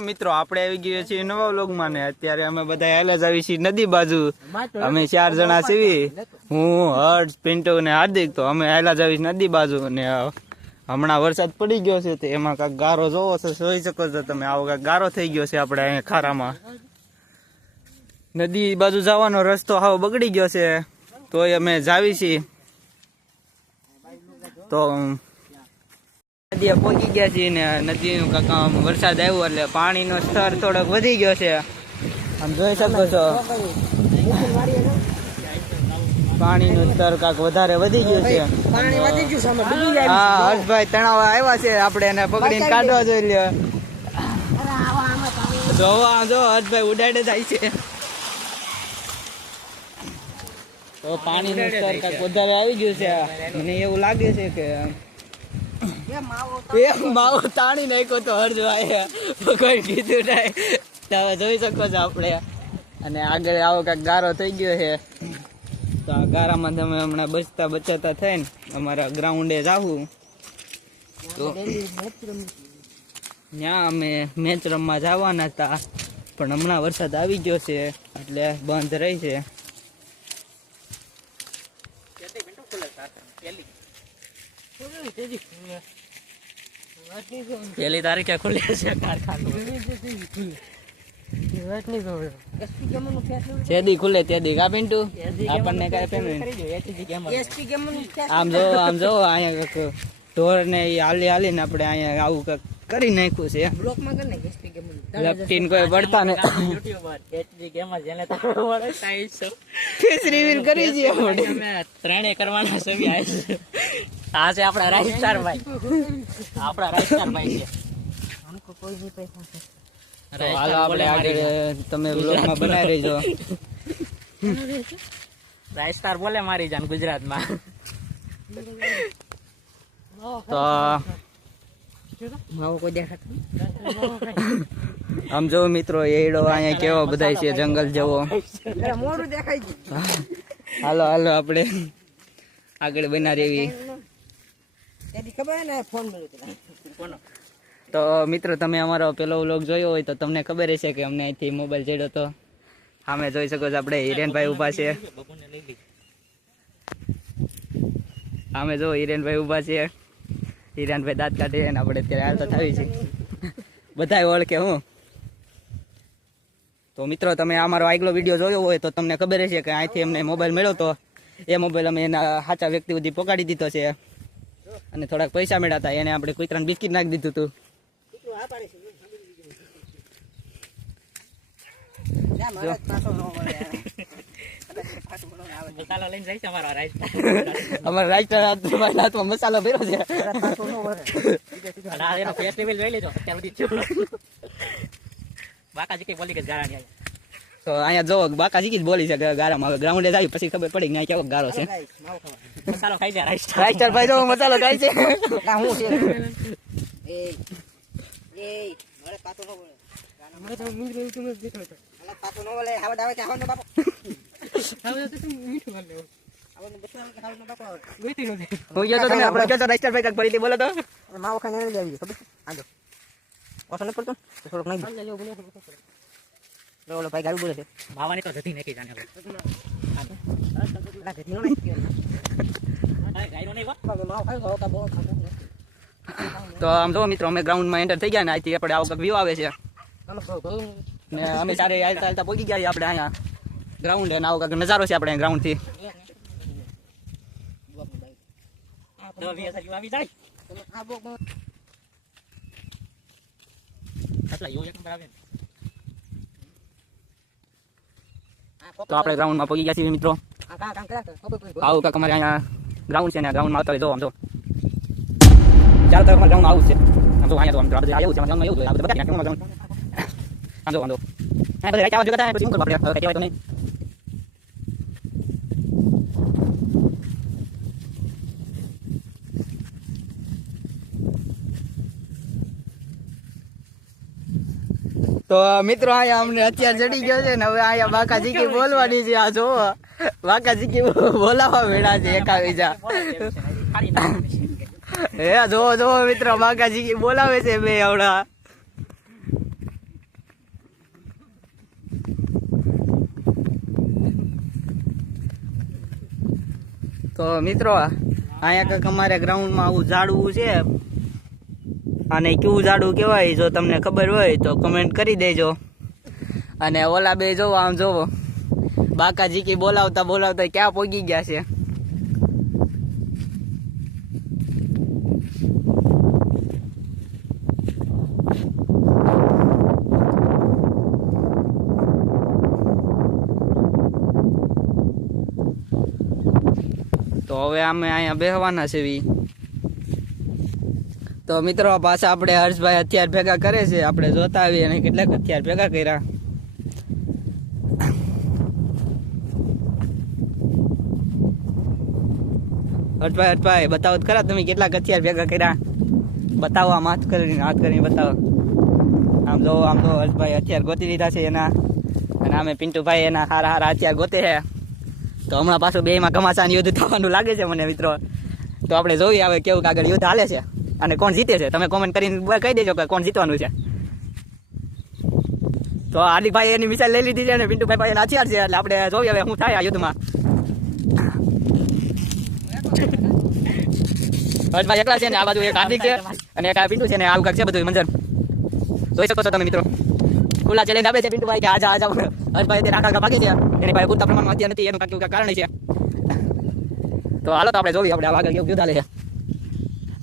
મિત્રો આપણે આવી ગયા છીએ નવા વ્લોગમાં ને અત્યારે અમે બધા હાલ્યા જ આવી છીએ નદી બાજુ। અમે 4 જણા છીએ, હું, હર્ષ, પિન્ટુ ને હાર્દિક। તો અમે હાલ્યા જ આવી નદી બાજુ ને હમણાં વરસાદ પડી ગયો છે તો એમાં કાંઈક ગારો જોવો છો, જોઈ શકો છો તમે। આવો કાંઈક ગારો થઈ ગયો છે આપણે અહીંયા ખારામાં। નદી બાજુ જવાનો રસ્તો હાવ બગડી ગયો છે તોય અમે જાવી છીએ। તો નદી પહોંચી ગયા છીએ ને નદીનું કાંક વરસાદ આવ્યો એટલે પાણીનો સ્તર થોડોક વધી ગયો છે, આમ જોઈ શકો છો। પાણીનું સ્તર કાંક વધારે વધી ગયું છે। હા, હર્ષભાઈ તણાવ આવ્યા છે, આપણે એને પકડીને કાઢવા જોઈ લ્યો। જોવા જો હર્ષભાઈ ઉડાડે જાય છે તો પાણીનું સ્તર કાંક વધારે આવી ગયું છે। મને એવું લાગે છે કે માવો તાણી નાખ્યો તો હર્ષભાઈ, કોઈ કીધું નહીં। તમે જોઈ શકો છો આપણે, અને આગળ આવો કાંઈક ગારો થઈ ગયો છે તો આ ગારામાં તમે હમણાં બચાતા થઈને અમારા ગ્રાઉન્ડે જાવું તો ત્યાં અમે મેચ રમવા જવાના હતા, પણ હમણાં વરસાદ આવી ગયો છે એટલે બંધ રહી છે। પહેલી તારીખે ખુલે છે જેદી ખુલે તેદી કા પિન્ટુ આપણને કઈ પેમેન્ટ આમ જો અહીંયા ઢોર ને હાલી ને આપણે અહીંયા આવું કરી નાખ્યું છે। લેફ્ટીન કોઈ પડતા ને કરી છે ત્રણે કરવાના છે। આ છે આપણા રાજસ્ટાર ભાઈ, આપણા રાજસ્ટાર ભાઈ છે। હાલો આપણે આગળ તમે વ્લોગમાં બનાવી રહીજો। રાજસ્ટાર બોલે મારી જાન ગુજરાતમાં તો આમ જો મિત્રો એડો અહીંયા કેવો બધાય છે જંગલ જેવો। હાલો આપણે આગળ બના રેવી। તો મિત્રો તમે અમારો પેલો વ્લોગ જોયો હોય તો તમને ખબર હશે કે અમને અહીંથી મોબાઈલ ચડ્યો તો। સામે જોઈ શકો છો આપણે હિરેનભાઈ ઉભા છે, સામે જો હિરેનભાઈ ઉભા છે। હિરેનભાઈ દાંત કાઢે ને આપણે અત્યારે હાલતા થાવી છે, બધા ઓળખે હું। તો મિત્રો તમે અમારો આગલો વિડીયો જોયો હોય તો તમને ખબર હશે કે અહીંથી અમને મોબાઈલ મળ્યો તો એ મોબાઈલ અમે એના સાચા વ્યક્તિ સુધી પહોંચાડી દીધો છે, અને થોડાક પૈસા મળ્યા હતા એને આપણે કૂતરાને બિસ્કિટ નાખી દીધું હતું। અમારા રાજસ્થાન મસાલો ભર્યો છે। તો અહીંયા જો બાકાજી જ બોલી છે ગારામાં, હવે ગ્રાઉન્ડે જાય પછી ખબર પડી કે કેવો ગારો છે। મસાલો ખાઈ જાય રાજસ્ટાર ભાઈ, જો મસાલો ખાય છે। બોલો તો માવો ખાઈને ઓલો ભાઈ ગાડી બોલે છે માવાની તો જતી નાખી જાને તો આમ જો મિત્રો અમે ગ્રાઉન્ડમાં એન્ટર થઈ ગયા ને અહીંથી આપણે આવો વ્યૂ આવે છે ને અમે સારે હાલતા પહોંચી ગયા આપણે અહીંયા ગ્રાઉન્ડ ને આવો કાંઈક નજારો છે આપણે ગ્રાઉન્ડ થી। તો આપણે ગ્રાઉન્ડમાં પહોંચી ગયા છીએ મિત્રો। આવું કાંઈક અમારે અહીંયા ગ્રાઉન્ડ છે ને ગ્રાઉન્ડમાં આવતા જો આમ જો ચાર તરફ ગ્રાઉન્ડ આવું છે। આમ જો અહીંયા તો આમ આપણે આવ્યું છે ગ્રાઉન્ડમાં એવું આપણે બધા ગ્રાઉન્ડમાં આમ જો આ બધા રાઈટ આવા જગત પછી શું કરવા આપણે કહેવાય તો નહીં। તો મિત્રો અહીંયા અમને અત્યારે ચડી ગયો છે ને હવે અહીંયા બાકાજી કી બોલવાની છે। આ જો બાકાજી કી બોલાવા વેડા છે એકાવીજા। હે જો મિત્રો બાકાજી કી બોલાવે છે બે હમણાં। તો મિત્રો અહીંયા કંઈક અમારે ગ્રાઉન્ડમાં આવું ઝાડવું છે, અને કેવું ઝાડવું કહેવાય જો તમને ખબર હોય તો કમેન્ટ કરી દેજો. અને ઓલા બે જોવો, આમ જોવો બાકાજીકી બોલાવતા બોલાવતા ક્યાં પહોંચી ગયા છે. તો હવે અમે અહીંયા બેહવાના છે. તો મિત્રો પાછા આપણે હર્ષભાઈ હથિયાર ભેગા કરે છે, આપણે જોતા આવીએ અને કેટલાક હથિયાર ભેગા કર્યા. હર્ષભાઈ બતાવો તો ખરા તમે કેટલાક હથિયાર ભેગા કર્યા. બતાવો, આમ હાથ કરીને બતાવો. આમ જો હર્ષભાઈ હથિયાર ગોતી લીધા છે એના, અને અમે પિન્ટુભાઈ એના હારા હથિયાર ગોતે છે. તો હમણાં પાછું બેમાં ઘમાસાનું યુદ્ધ થવાનું લાગે છે મને મિત્રો. તો આપણે જોઈએ હવે કેવું આગળ યુદ્ધ હાલે છે અને કોણ જીતે છે. તમે કોમેન્ટ કરીને કહી દેજો કે કોણ જીતવાનું છે. તો હાર્દિકભાઈ એની મિસાઇલ લઈ લીધી છે અને પિન્ટુભાઈ પાસે એના હથિયાર છે, એટલે આપણે જોઈએ હવે શું થાય આ યુદ્ધમાં. હર્ષભાઈ એકલા છે ને આ બાજુ એક હાર્દિક છે અને એક પિન્ટુ છે ને આવું કાંક છે બધું મંજન. જોઈ શકો છો તમે મિત્રો, ખુલ્લા ચેલેન્જ આપે છે પિન્ટુભાઈ કે આજા હર્ષભાઈ અત્યારે આગળ ભાગે છે, એની પાસે પૂરતા પ્રમાણમાં હથિયાર નથી, એનું કાંઈક કારણ છે. તો હાલો તો આપણે જોઈએ આપણે આગળ કેવું યુદ્ધ હાલે છે.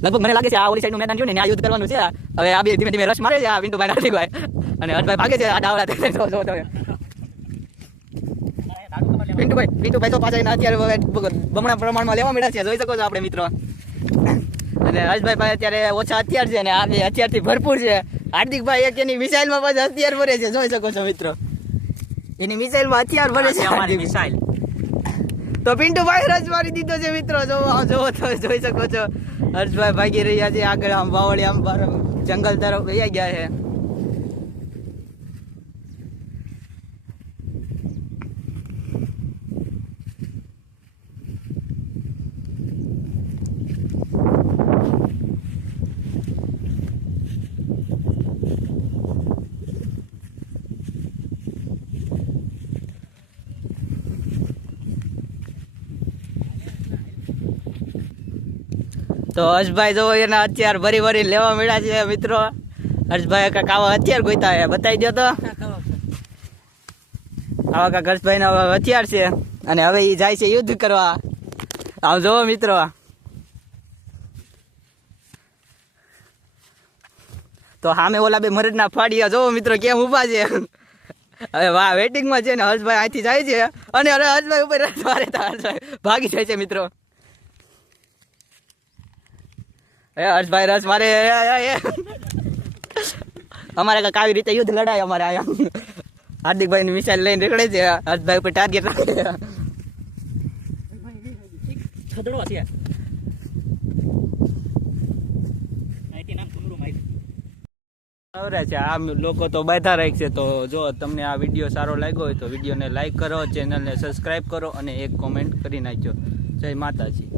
લગભગ મને લાગે છે આ ઓલી સાઈડનું મેદાન જોઈને આ યુદ્ધ કરવાનું છે. હવે આ બે ધીમે ધીમે રશ મારે છે, આ પિન્ટુભાઈ હાર્દિકભાઈ, અને હર્ષભાઈ ભાગે છે આ ડાવડા. પિન્ટુભાઈ તો પાછા એના અત્યારે બમણા પ્રમાણમાં લેવા મળ્યા છે, જોઈ શકો છો આપણે મિત્રો. અને હર્ષભાઈ પાસે અત્યારે ઓછા હથિયાર છે અને આ બે હથિયારથી ભરપૂર છે. હાર્દિકભાઈ એક એની મિસાઇલમાં પાછા હથિયાર ભરે છે, જોઈ શકો છો મિત્રો. એની મિસાઇલમાં હથિયાર ભરે છે અમારી મિસાઇલ. તો પિન્ટુભાઈ રજ મારી દીધો છે મિત્રો, જોવો તો જોઈ શકો છો. હર્ષભાઈ ભાગી રહ્યા છે આગળ, આમ બાવળી આમ જંગલ તરફ વહી ગયા છે. તો હર્ષભાઈ જો એના હથિયાર ભરી લેવા મળ્યા છે મિત્રો. હર્ષભાઈ કાંક આવા હથિયાર ગોતા છે, બતાવી દો તો. આવા કાંક હર્ષભાઈ ના હથિયાર છે અને હવે એ જાય છે યુદ્ધ કરવા. આમ જોવો મિત્રો, તો સામે ઓલા બે મરદના ફાડિયા જોવો મિત્રો કેમ ઉભા છે. હવે વાહ વેટિંગમાં છે ને હર્ષભાઈ અહીંથી જાય છે અને અરે હર્ષભાઈ ઉપર હર્ષભાઈ ભાગી જાય છે મિત્રો. હર્ષભાઈ રસ મારે અમારે કાંઈક આવી રીતે યુદ્ધ લડાય અમારે અહીંયા. હાર્દિકભાઈ ની મિસાઇલ લઈને નીકળે છે, હર્ષભાઈ ઉપર ટાર્ગેટ રાખે છે. આમ લોકો તો બેઠા રહે છે. તો જો તમને આ વિડીયો સારો લાગ્યો હોય તો વિડીયોને લાઈક કરો, ચેનલને સબસ્ક્રાઈબ કરો અને એક કોમેન્ટ કરી નાખજો. જય માતાજી.